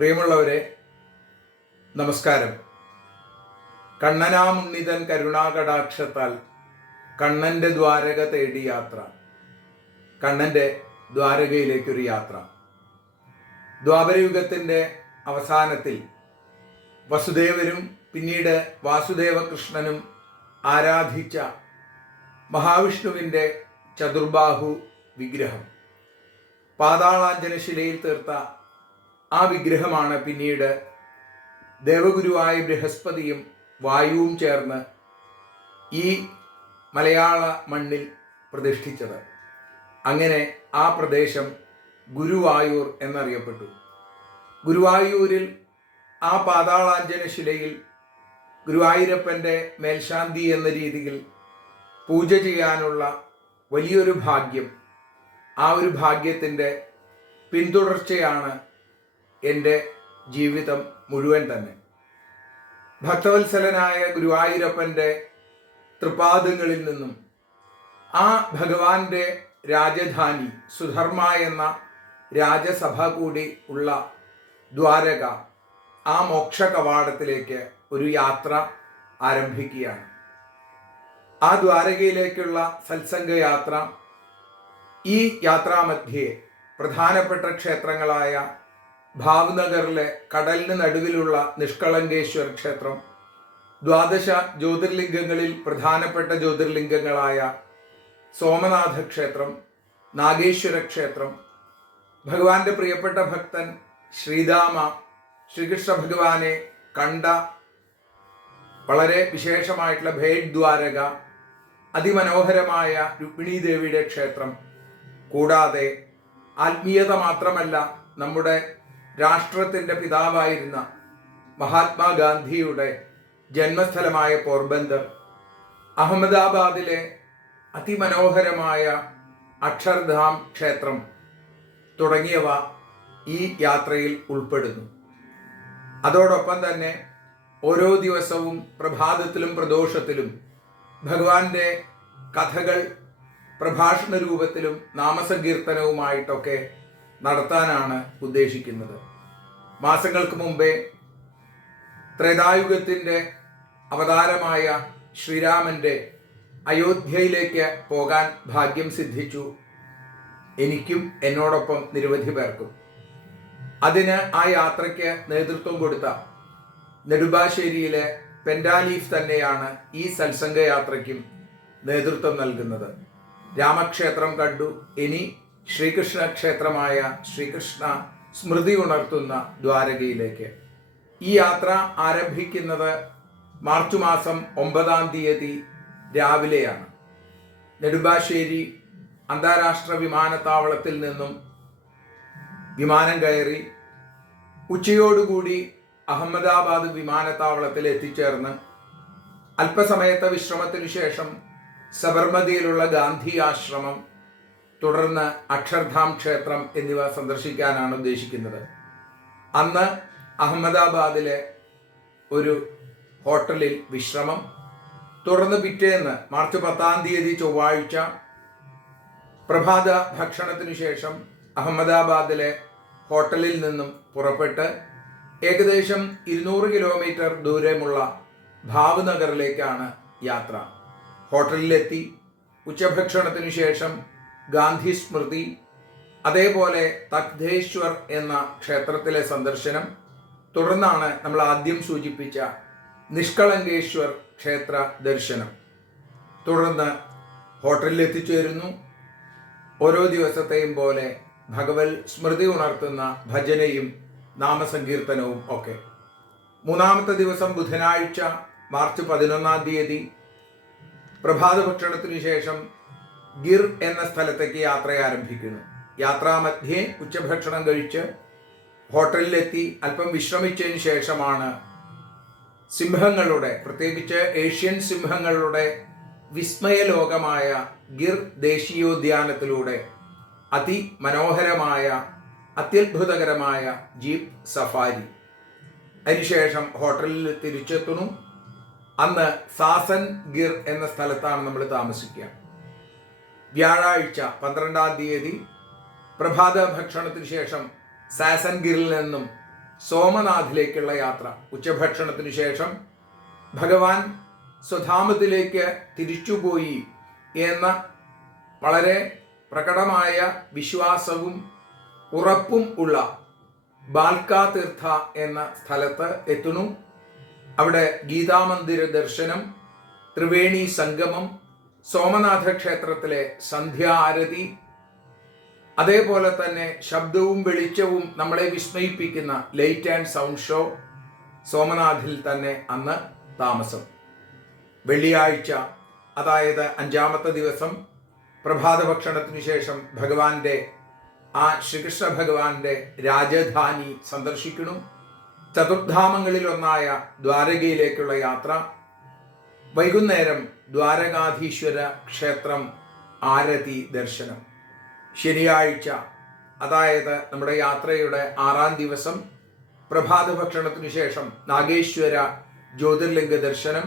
പ്രിയമുള്ളവരെ, നമസ്കാരം. കണ്ണനാമുണ്ണിതൻ കരുണാകടാക്ഷത്താൽ കണ്ണൻ്റെ ദ്വാരക തേടി യാത്ര. കണ്ണൻ്റെ ദ്വാരകയിലേക്കൊരു യാത്ര. ദ്വാപരയുഗത്തിൻ്റെ അവസാനത്തിൽ വസുദേവരും പിന്നീട് വാസുദേവകൃഷ്ണനും ആരാധിച്ച മഹാവിഷ്ണുവിൻ്റെ ചതുർബാഹു വിഗ്രഹം, പാതാളാഞ്ജനശിലയിൽ തീർത്ത ആ വിഗ്രഹമാണ് പിന്നീട് ദേവഗുരുവായ ബൃഹസ്പതിയും വായുവും ചേർന്ന് ഈ മലയാള മണ്ണിൽ പ്രതിഷ്ഠിച്ചത്. അങ്ങനെ ആ പ്രദേശം ഗുരുവായൂർ എന്നറിയപ്പെട്ടു. ഗുരുവായൂരിൽ ആ പാതാളാഞ്ജനശിലയിൽ ഗുരുവായൂരപ്പൻ്റെ മേൽശാന്തി എന്ന രീതിയിൽ പൂജ ചെയ്യാനുള്ള വലിയൊരു ഭാഗ്യം, ആ ഒരു ഭാഗ്യത്തിൻ്റെ പിന്തുടർച്ചയാണ് എൻ്റെ ജീവിതം മുഴുവൻ തന്നെ. ഭക്തവത്സലനായ ഗുരുവായൂരപ്പൻ്റെ തൃപാദങ്ങളിൽ നിന്നും ആ ഭഗവാന്റെ രാജധാനി സുധർമ്മ എന്ന രാജസഭ കൂടി ഉള്ള ദ്വാരക, ആ മോക്ഷ കവാടത്തിലേക്ക് ഒരു യാത്ര ആരംഭിക്കുകയാണ്. ആ ദ്വാരകയിലേക്കുള്ള സത്സംഗയാത്ര, ഈ യാത്രാമധ്യേ പ്രധാനപ്പെട്ട ക്ഷേത്രങ്ങളായ ഭാവ്നഗറിലെ കടലിന് നടുവിലുള്ള നിഷ്കളങ്കേശ്വർ ക്ഷേത്രം, ദ്വാദശ ജ്യോതിർലിംഗങ്ങളിൽ പ്രധാനപ്പെട്ട ജ്യോതിർലിംഗങ്ങളായ സോമനാഥ ക്ഷേത്രം, നാഗേശ്വര ക്ഷേത്രം, ഭഗവാന്റെ പ്രിയപ്പെട്ട ഭക്തൻ ശ്രീദാമ ശ്രീകൃഷ്ണ ഭഗവാനെ കണ്ട വളരെ വിശേഷമായിട്ടുള്ള ഭേഡ് ദ്വാരക, അതിമനോഹരമായ രുക്മിണീ ദേവിയുടെ ക്ഷേത്രം, കൂടാതെ ആത്മീയത മാത്രമല്ല, നമ്മുടെ രാഷ്ട്രത്തിൻ്റെ പിതാവായിരുന്ന മഹാത്മാഗാന്ധിയുടെ ജന്മസ്ഥലമായ പോർബന്ദർ, അഹമ്മദാബാദിലെ അതിമനോഹരമായ അക്ഷർധാം ക്ഷേത്രം തുടങ്ങിയവ ഈ യാത്രയിൽ ഉൾപ്പെടുന്നു. അതോടൊപ്പം തന്നെ ഓരോ ദിവസവും പ്രഭാതത്തിലും പ്രദോഷത്തിലും ഭഗവാന്റെ കഥകൾ പ്രഭാഷണ രൂപത്തിലും നാമസങ്കീർത്തനവുമായിട്ടൊക്കെ നടത്താനാണ് ഉദ്ദേശിക്കുന്നത്. മാസങ്ങൾക്ക് മുമ്പേ ത്രേതായുഗത്തിൻ്റെ അവതാരമായ ശ്രീരാമൻ്റെ അയോധ്യയിലേക്ക് പോകാൻ ഭാഗ്യം സിദ്ധിച്ചു എനിക്കും എന്നോടൊപ്പം നിരവധി പേർക്കും. അതിന് ആ യാത്രയ്ക്ക് നേതൃത്വം കൊടുത്ത നെടുമ്പാശ്ശേരിയിലെ പെൻഡാലീഫ് തന്നെയാണ് ഈ സത്സംഗയാത്രയ്ക്കും നേതൃത്വം നൽകുന്നത്. രാമക്ഷേത്രം കണ്ടു. ഇനി ശ്രീകൃഷ്ണ ക്ഷേത്രമായ ശ്രീകൃഷ്ണ സ്മൃതി ഉണർത്തുന്ന ദ്വാരകയിലേക്ക്. ഈ യാത്ര ആരംഭിക്കുന്നത് മാർച്ച് മാസം 9 രാവിലെയാണ്. നെടുമ്പാശ്ശേരി അന്താരാഷ്ട്ര വിമാനത്താവളത്തിൽ നിന്നും വിമാനം കയറി ഉച്ചയോടുകൂടി അഹമ്മദാബാദ് വിമാനത്താവളത്തിൽ എത്തിച്ചേർന്ന് അല്പസമയത്തെ വിശ്രമത്തിനു ശേഷം സബർമതിയിലുള്ള ഗാന്ധി ആശ്രമം, തുടർന്ന് അക്ഷർധാം ക്ഷേത്രം എന്നിവ സന്ദർശിക്കാനാണ് ഉദ്ദേശിക്കുന്നത്. അന്ന് അഹമ്മദാബാദിലെ ഒരു ഹോട്ടലിൽ വിശ്രമം, തുടർന്ന് പിറ്റേന്ന് മാർച്ച് 10 ചൊവ്വാഴ്ച പ്രഭാത ഭക്ഷണത്തിനു ശേഷം അഹമ്മദാബാദിലെ ഹോട്ടലിൽ നിന്നും പുറപ്പെട്ട് ഏകദേശം 200 കിലോമീറ്റർ ദൂരമുള്ള ഭാവ്നഗറിലേക്കാണ് യാത്ര. ഹോട്ടലിലെത്തി ഉച്ചഭക്ഷണത്തിനു ശേഷം ഗാന്ധി സ്മൃതി, അതേപോലെ തക്തേശ്വർ എന്ന ക്ഷേത്രത്തിലെ സന്ദർശനം, തുടർന്നാണ് നമ്മൾ ആദ്യം സൂചിപ്പിച്ച നിഷ്കളങ്കേശ്വർ ക്ഷേത്ര ദർശനം. തുടർന്ന് ഹോട്ടലിൽ എത്തിച്ചേരുന്നു. ഓരോ ദിവസത്തെയും പോലെ ഭഗവത് സ്മൃതി ഉണർത്തുന്ന ഭജനയും നാമസങ്കീർത്തനവും ഒക്കെ. 3-ാമത്തെ ദിവസം ബുധനാഴ്ച മാർച്ച് 11 പ്രഭാത ഭക്ഷണത്തിനു ശേഷം ഗിർ എന്ന സ്ഥലത്തേക്ക് യാത്ര ആരംഭിക്കുന്നു. യാത്രാമധ്യേ ഉച്ചഭക്ഷണം കഴിച്ച് ഹോട്ടലിലെത്തി അല്പം വിശ്രമിച്ചതിന് ശേഷമാണ് സിംഹങ്ങളുടെ, പ്രത്യേകിച്ച് ഏഷ്യൻ സിംഹങ്ങളുടെ വിസ്മയലോകമായ ഗിർ ദേശീയോദ്യാനത്തിലൂടെ അതിമനോഹരമായ അത്യത്ഭുതകരമായ ജീപ്പ് സഫാരി. അതിനുശേഷം ഹോട്ടലിൽ തിരിച്ചെത്തുന്നു. അന്ന് സാസൻ ഗിർ എന്ന സ്ഥലത്താണ് നമ്മൾ താമസിക്കുക. വ്യാഴാഴ്ച 12 പ്രഭാത ഭക്ഷണത്തിന് ശേഷം സാസൻ ഗിറിൽ നിന്നും സോമനാഥിലേക്കുള്ള യാത്ര. ഉച്ചഭക്ഷണത്തിന് ശേഷം ഭഗവാൻ സ്വധാമത്തിലേക്ക് തിരിച്ചുപോയി എന്ന വളരെ പ്രകടമായ വിശ്വാസവും ഉറപ്പും ഉള്ള ബാൽക്കാ തീർത്ഥ എന്ന സ്ഥലത്ത് എത്തുന്നു. അവിടെ ഗീതാമന്ദിര ദർശനം, ത്രിവേണി സംഗമം, സോമനാഥ ക്ഷേത്രത്തിലെ സന്ധ്യാ ആരതി, അതേപോലെ തന്നെ ശബ്ദവും വെളിച്ചവും നമ്മളെ വിസ്മയിപ്പിക്കുന്ന ലൈറ്റ് ആൻഡ് സൗണ്ട് ഷോ, സോമനാഥിൽ തന്നെ അന്ന് താമസം. വെള്ളിയാഴ്ച, അതായത് 5-ാമത്തെ ദിവസം, പ്രഭാത ഭക്ഷണത്തിനു ശേഷം ഭഗവാന്റെ ശ്രീകൃഷ്ണ ഭഗവാന്റെ രാജധാനി സന്ദർശിക്കുന്നു. ചതുർധാമങ്ങളിലൊന്നായ ദ്വാരകയിലേക്കുള്ള യാത്ര. വൈകുന്നേരം ദ്വാരകാധീശ്വര ക്ഷേത്രം ആരതി ദർശനം. ശനിയാഴ്ച, അതായത് നമ്മുടെ യാത്രയുടെ 6-ാം ദിവസം, പ്രഭാത ഭക്ഷണത്തിനു ശേഷം നാഗേശ്വര ജ്യോതിർലിംഗ ദർശനം.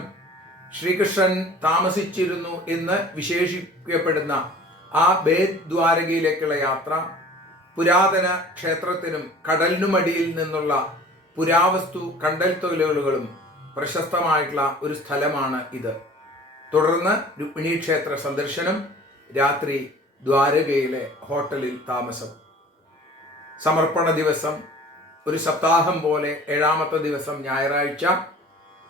ശ്രീകൃഷ്ണൻ താമസിച്ചിരുന്നു എന്ന് വിശേഷിക്കപ്പെടുന്ന ആ ബേദ്വാരകയിലേക്കുള്ള യാത്ര. പുരാതന ക്ഷേത്രത്തിനും കടലിനുമടിയിൽ നിന്നുള്ള പുരാവസ്തു കണ്ടൽ തൊഴിലുകളും പ്രശസ്തമായിട്ടുള്ള ഒരു സ്ഥലമാണ് ഇത്. തുടർന്ന് രുക്മിണി ക്ഷേത്ര സന്ദർശനം. രാത്രി ദ്വാരകയിലെ ഹോട്ടലിൽ താമസം. സമർപ്പണ ദിവസം, ഒരു സപ്താഹം പോലെ 7-ാമത്തെ ദിവസം ഞായറാഴ്ച,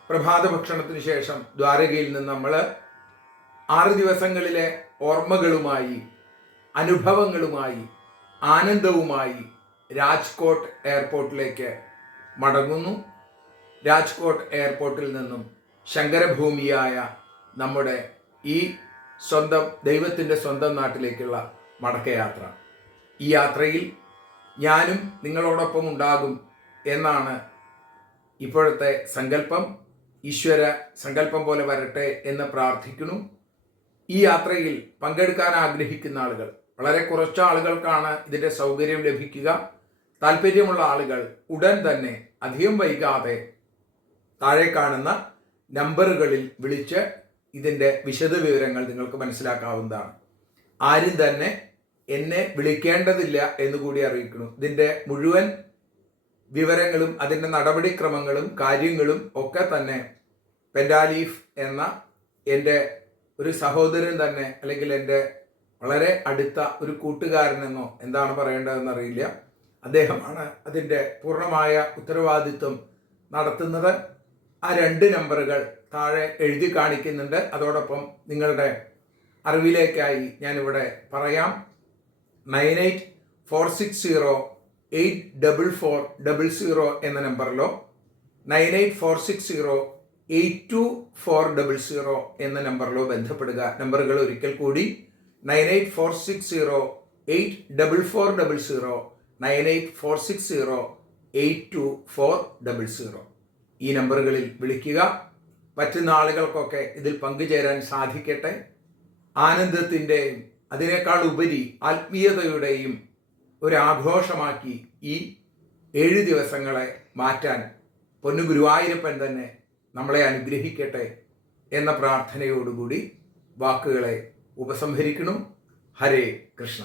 പ്രഭാത ഭക്ഷണത്തിന് ശേഷം ദ്വാരകയിൽ നിന്ന് നമ്മൾ 6 ദിവസങ്ങളിലെ ഓർമ്മകളുമായി, അനുഭവങ്ങളുമായി, ആനന്ദവുമായി രാജ്കോട്ട് എയർപോർട്ടിലേക്ക് മടങ്ങുന്നു. രാജ്കോട്ട് എയർപോർട്ടിൽ നിന്നും ശങ്കരഭൂമിയായ നമ്മുടെ ഈ സ്വന്തം ദൈവത്തിൻ്റെ സ്വന്തം നാട്ടിലേക്കുള്ള മടക്കയാത്ര. ഈ യാത്രയിൽ ഞാനും നിങ്ങളോടൊപ്പം ഉണ്ടാകും എന്നാണ് ഇപ്പോഴത്തെ സങ്കല്പം. ഈശ്വര സങ്കല്പം പോലെ വരട്ടെ എന്ന് പ്രാർത്ഥിക്കുന്നു. ഈ യാത്രയിൽ പങ്കെടുക്കാൻ ആഗ്രഹിക്കുന്ന ആളുകൾ, വളരെ കുറച്ച് ആളുകൾക്കാണ് ഇതിൻ്റെ സൗകര്യം ലഭിക്കുക. താല്പര്യമുള്ള ആളുകൾ ഉടൻ തന്നെ, അധികം വൈകാതെ, താഴെ കാണുന്ന നമ്പറുകളിൽ വിളിച്ച് ഇതിൻ്റെ വിശദവിവരങ്ങൾ നിങ്ങൾക്ക് മനസ്സിലാക്കാവുന്നതാണ്. ആരും തന്നെ എന്നെ വിളിക്കേണ്ടതില്ല എന്നുകൂടി അറിയിക്കുന്നു. ഇതിൻ്റെ മുഴുവൻ വിവരങ്ങളും അതിൻ്റെ നടപടിക്രമങ്ങളും കാര്യങ്ങളും ഒക്കെ തന്നെ പെൻഡാലീഫ് എന്ന എൻ്റെ ഒരു സഹോദരൻ തന്നെ, അല്ലെങ്കിൽ എൻ്റെ വളരെ അടുത്ത ഒരു കൂട്ടുകാരനെന്നോ എന്താണ് പറയേണ്ടതെന്നറിയില്ല, അദ്ദേഹമാണ് അതിൻ്റെ പൂർണ്ണമായ ഉത്തരവാദിത്വം നടത്തുന്നത്. ആ 2 നമ്പറുകൾ താഴെ എഴുതി കാണിക്കുന്നുണ്ട്. അതോടൊപ്പം നിങ്ങളുടെ അറിവിലേക്കായി ഞാനിവിടെ പറയാം. 9846084400 എന്ന നമ്പറിലോ 9846082400 എന്ന നമ്പറിലോ ബന്ധപ്പെടുക. നമ്പറുകൾ ഒരിക്കൽ കൂടി: 9846084400, 9846082400. ഈ നമ്പറുകളിൽ വിളിക്കുക. പറ്റുന്ന ആളുകൾക്കൊക്കെ ഇതിൽ പങ്കുചേരാൻ സാധിക്കട്ടെ. ആനന്ദത്തിൻ്റെയും അതിനേക്കാൾ ഉപരി ആത്മീയതയുടെയും ഒരാഘോഷമാക്കി ഈ 7 ദിവസങ്ങളെ മാറ്റാൻ പൊന്നു ഗുരുവായൂരപ്പൻ തന്നെ നമ്മളെ അനുഗ്രഹിക്കട്ടെ എന്ന പ്രാർത്ഥനയോടുകൂടി വാക്കുകളെ ഉപസംഹരിക്കുന്നു. ഹരേ കൃഷ്ണ.